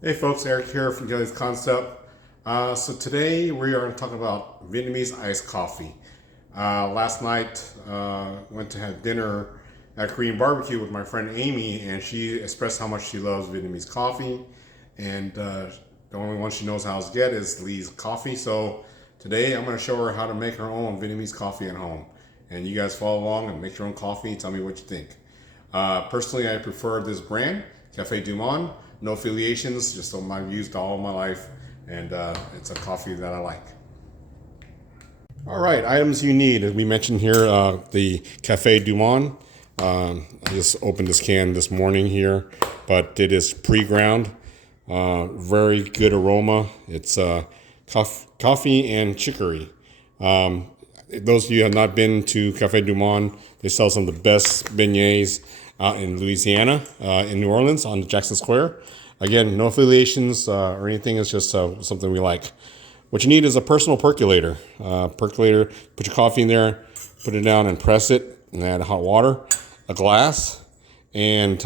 Hey folks, Eric here from Daily Concept. So today we are talking about Vietnamese iced coffee. Last night went to have dinner at Korean barbecue with my friend Amy, and she expressed how much she loves Vietnamese coffee. And the only one she knows how to get is Lee's coffee. So today I'm going to show her how to make her own Vietnamese coffee at home. And you guys follow along and make your own coffee. Tell me what you think. Personally, I prefer this brand, Cafe Du Monde. No affiliations, just something I've used all my life, and it's a coffee that I like. All right, items you need. As we mentioned here, the Cafe Du Monde. I just opened this can this morning here, but it is pre-ground. Very good aroma. It's coffee and chicory. Those of you who have not been to Cafe Du Monde, they sell some of the best beignets out in Louisiana, in New Orleans on Jackson Square. Again, no affiliations or anything. It's just something we like. What you need is a personal percolator. Percolator, put your coffee in there, put it down and press it, and add hot water, a glass, and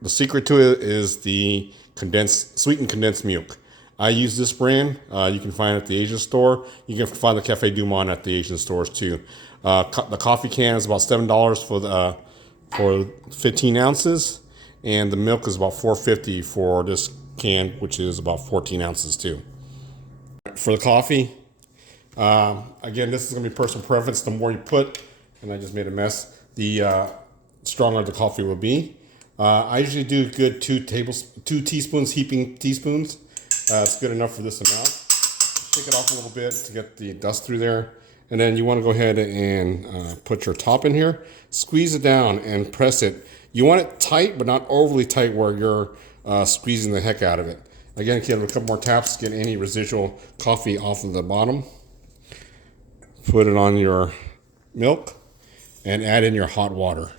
the secret to it is the sweetened condensed milk. I use this brand. You can find it at the Asian store. You can find the Cafe Du Monde at the Asian stores too. The coffee can is about $7 for 15 ounces, and the milk is about $4.50 for this can, which is about 14 ounces too. For the coffee, again, this is going to be personal preference. The more you put, and I just made a mess, the stronger the coffee will be. I usually do good 2 teaspoons, heaping teaspoons. It's good enough for this amount. Take it off a little bit to get the dust through there. And then you want to go ahead and put your top in here. Squeeze it down and press it. You want it tight, but not overly tight where you're squeezing the heck out of it. Again, give it a couple more taps to get any residual coffee off of the bottom. Put it on your milk and add in your hot water.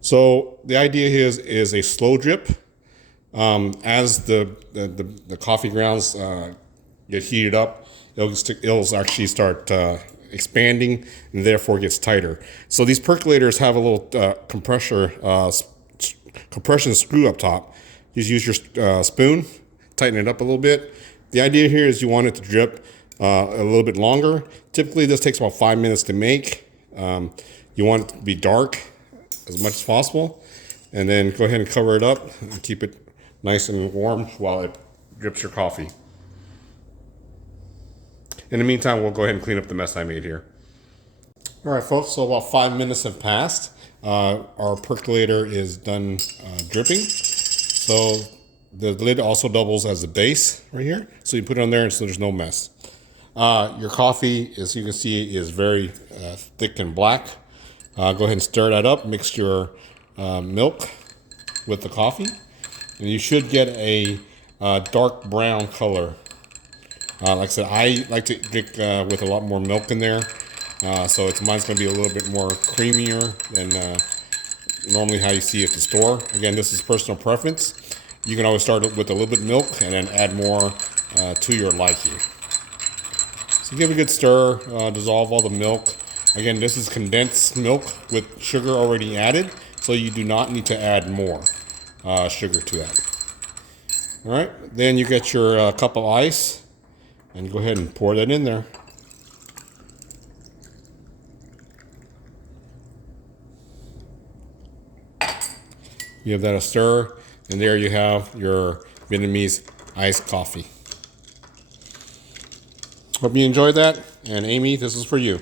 So the idea here is a slow drip. As the coffee grounds get heated up, it'll actually start expanding and therefore gets tighter. So these percolators have a little compression screw up top. Just use your spoon, tighten it up a little bit. The idea here is you want it to drip a little bit longer. Typically this takes about 5 minutes to make. You want it to be dark as much as possible, and then go ahead and cover it up and keep it nice and warm while it drips your coffee. In the meantime, we'll go ahead and clean up the mess I made here. All right, folks, so about 5 minutes have passed. Our percolator is done dripping. So the lid also doubles as a base right here. So you put it on there and so there's no mess. Your coffee, as you can see, is very thick and black. Go ahead and stir that up. Mix your milk with the coffee. And you should get a dark brown color. Like I said, I like to drink with a lot more milk in there. So mine's going to be a little bit more creamier than normally how you see at the store. Again, this is personal preference. You can always start with a little bit of milk and then add more to your liking. So give it a good stir, dissolve all the milk. Again, this is condensed milk with sugar already added, so you do not need to add more sugar to that. All right, then you get your cup of ice, and go ahead and pour that in there. You give that a stir, and there you have your Vietnamese iced coffee. Hope you enjoyed that, and Amy, this is for you.